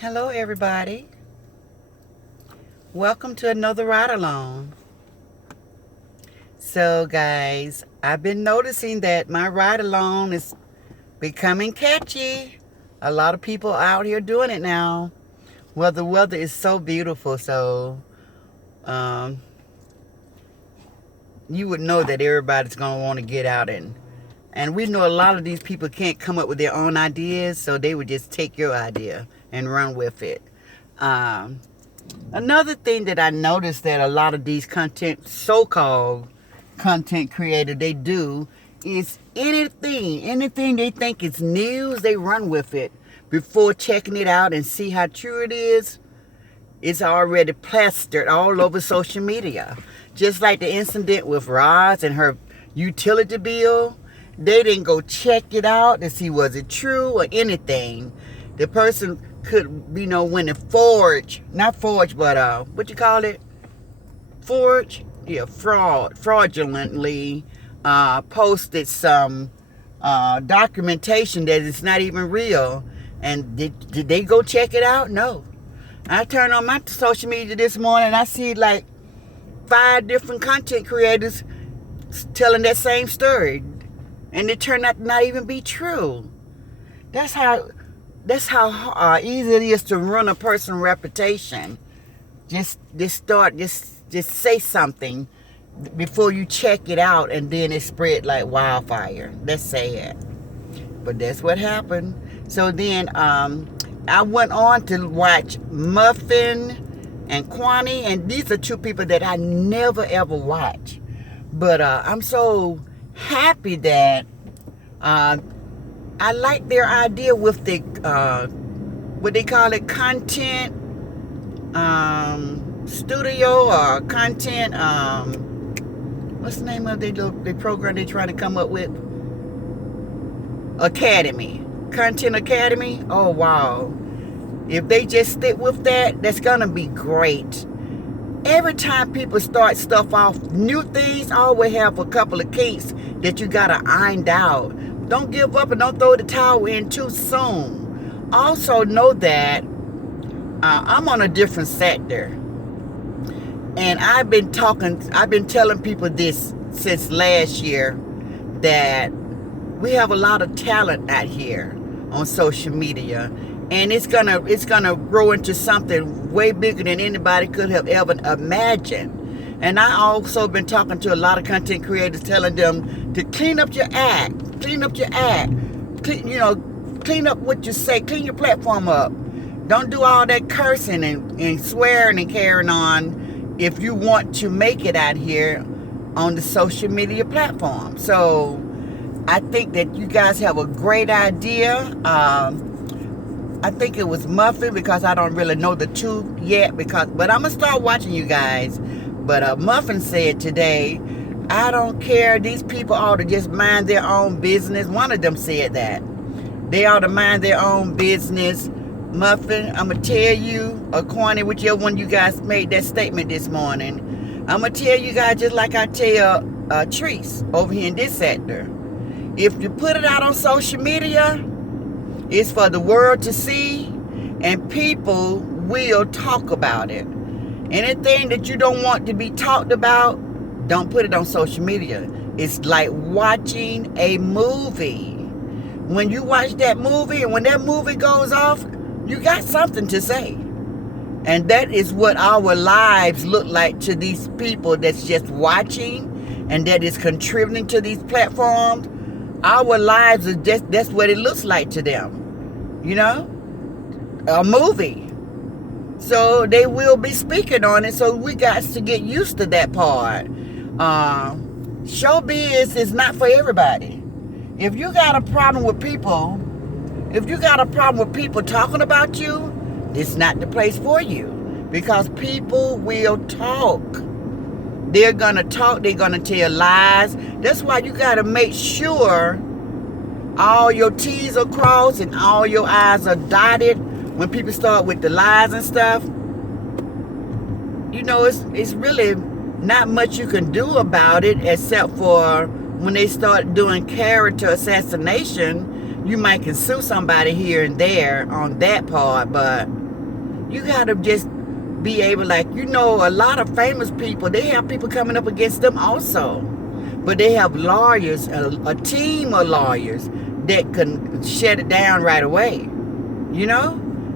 Hello everybody. Welcome to another ride along. So guys, I've been noticing that my ride along is becoming catchy. A lot of people out here doing it now. Well, the weather is so beautiful, so um, you would know that everybody's gonna want to get out and we know a lot of these people can't come up with their own ideas, so they would just take your idea and run with it. Um, Another thing that I noticed that a lot of these so-called content creators, they do is anything they think is news, they run with it before checking it out and see how true it is. It's already plastered all over social media. Just like the incident with Roz and her utility bill. They didn't go check it out to see was it true or anything. The person could, when it not forge, but what you call it? Forge? Yeah, fraudulently posted some documentation that it's not even real. And did they go check it out? No. I turned on my social media this morning and I see like 5 different content creators telling that same story. And it turned out to not even be true. That's how easy it is to ruin a person's reputation. Just say something before you check it out, and then it spread like wildfire. That's sad, but that's what happened. So then I went on to watch MUFFIN and QUANI, and these are 2 people that I never ever watch. But I'm so happy that I like their idea with the what they call it, content studio or content what's the name of the program they're trying to come up with? Academy. Content Academy. Oh wow. If they just stick with that, that's gonna be great. Every time people start stuff off, new things always have a couple of kinks that you gotta iron out. Don't give up and don't throw the towel in too soon. Also know that I'm on a different sector. And I've been telling people this since last year, that we have a lot of talent out here on social media. And it's gonna grow into something way bigger than anybody could have ever imagined. And I also been talking to a lot of content creators, telling them to clean up your act. Clean up what you say. Clean your platform up. Don't do all that cursing and swearing and carrying on if you want to make it out here on the social media platform. So I think that you guys have a great idea. I think it was MUFFIN, because I don't really know the 2 yet, but I'm gonna start watching you guys. But MUFFIN said today, I don't care, these people ought to just mind their own business. One of them said that. They ought to mind their own business. MUFFIN, I'm going to tell you, or QUANI, whichever one you guys made that statement this morning, I'm going to tell you guys just like I tell Treese over here in this sector. If you put it out on social media, it's for the world to see, and people will talk about it. Anything that you don't want to be talked about, don't put it on social media. It's like watching a movie. When you watch that movie, and when that movie goes off, you got something to say. And that is what our lives look like to these people that's just watching and that is contributing to these platforms. Our lives are that's what it looks like to them. A movie. So they will be speaking on it, so we got to get used to that part. Showbiz is not for everybody. If you got a problem with people talking about you, it's not the place for you, because people will talk. They're gonna talk. They're gonna tell lies. That's why you gotta make sure all your T's are crossed and all your I's are dotted when people start with the lies and stuff. It's really not much you can do about it, except for when they start doing character assassination. You might can sue somebody here and there on that part, but You gotta just be able, like, a lot of famous people, they have people coming up against them also. But they have lawyers, a team of lawyers that can shut it down right away.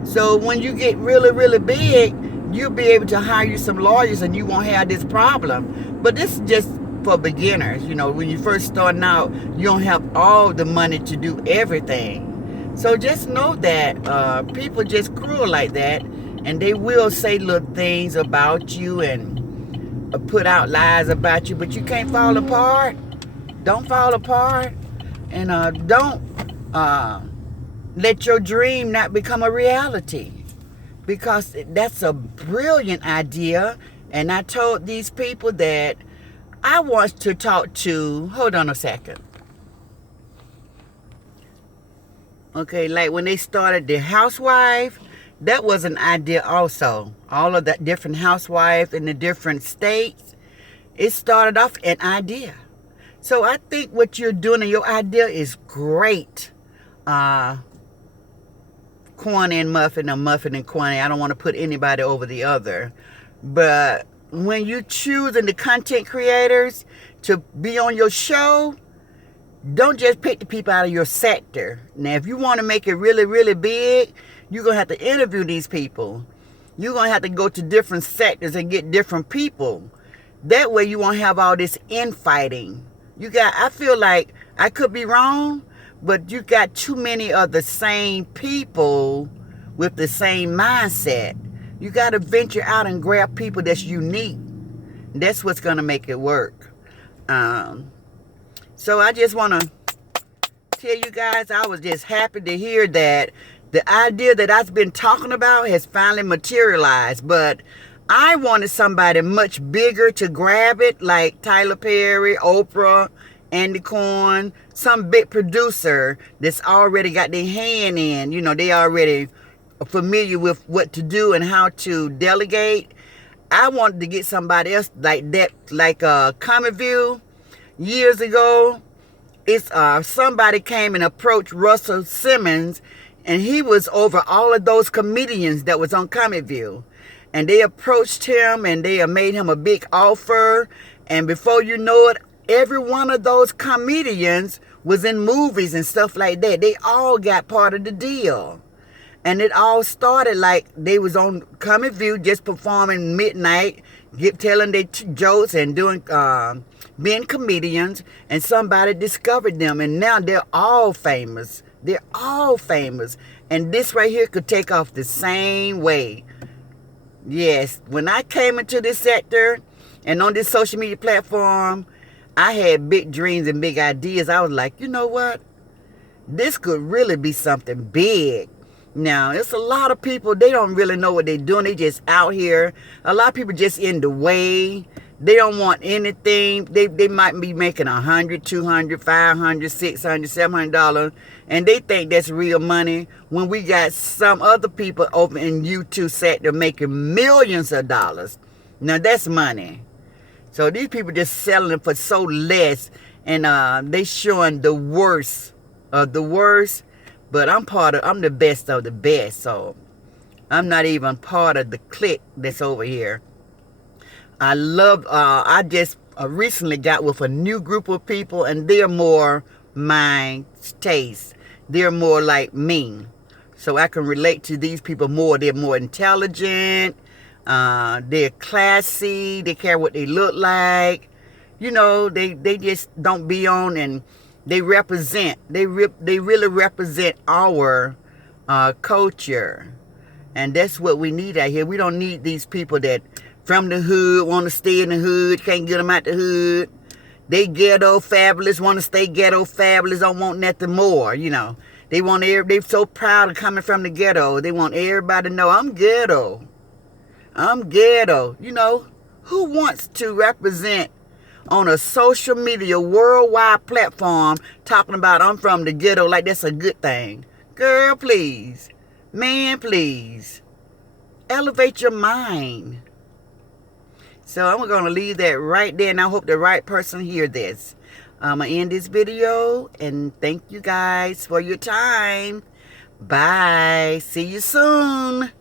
So when you get really, really big, you'll be able to hire you some lawyers and you won't have this problem. But this is just for beginners. When you first starting out, you don't have all the money to do everything. So just know that people just cruel like that, and they will say little things about you and put out lies about you, but you can't fall apart. Don't fall apart, and don't let your dream not become a reality, because that's a brilliant idea. And I told these people that I want to talk to, hold on a second. Okay, like when they started the housewife, that was an idea also. All of the different housewives in the different states, it started off an idea. So I think what you're doing and your idea is great. QUANI and Muffin, or Muffin and QUANI. I don't want to put anybody over the other. But when you're choosing the content creators to be on your show, don't just pick the people out of your sector. Now, if you want to make it really, really big, you're going to have to interview these people. You're going to have to go to different sectors and get different people. That way you won't have all this infighting. I feel like, I could be wrong, but you got too many of the same people with the same mindset. You got to venture out and grab people that's unique. That's what's going to make it work. So I just want to tell you guys, I was just happy to hear that the idea that I've been talking about has finally materialized. But I wanted somebody much bigger to grab it, like Tyler Perry, Oprah, Andy Cohen, some big producer that's already got their hand in. They already familiar with what to do and how to delegate. I wanted to get somebody else like that, like Comic View. Years ago, somebody came and approached Russell Simmons, and he was over all of those comedians that was on Comic View. And they approached him, and they made him a big offer. And before you know it, every one of those comedians was in movies and stuff like that. They all got part of the deal. And it all started like they was on Comic View just performing midnight, telling their jokes and doing being comedians, and somebody discovered them, and now they're all famous. They're all famous. And this right here could take off the same way. Yes, when I came into this sector and on this social media platform, I had big dreams and big ideas. I was like, you know what? This could really be something big. Now, it's a lot of people, they don't really know what they're doing. They just out here. A lot of people just in the way. They don't want anything. They might be making $100, $200, $500, $600, $700, and they think that's real money. When we got some other people over in YouTube sector making millions of dollars. Now that's money. So these people just selling it for so less, and they showing the worst of the worst. But I'm the best of the best, so I'm not even part of the clique that's over here. I just recently got with a new group of people, and they're more my taste. They're more like me. So I can relate to these people more. They're more intelligent. They're classy. They care what they look like. They just don't be on, and they represent. They really represent our culture. And that's what we need out here. We don't need these people that from the hood, want to stay in the hood, can't get them out the hood. They ghetto fabulous, want to stay ghetto fabulous, don't want nothing more, They're so proud of coming from the ghetto. They want everybody to know, I'm ghetto. I'm ghetto. Who wants to represent on a social media worldwide platform talking about I'm from the ghetto like that's a good thing? Girl, please. Man, please. Elevate your mind. So I'm going to leave that right there, and I hope the right person hear this. I'm going to end this video, and thank you guys for your time. Bye. See you soon.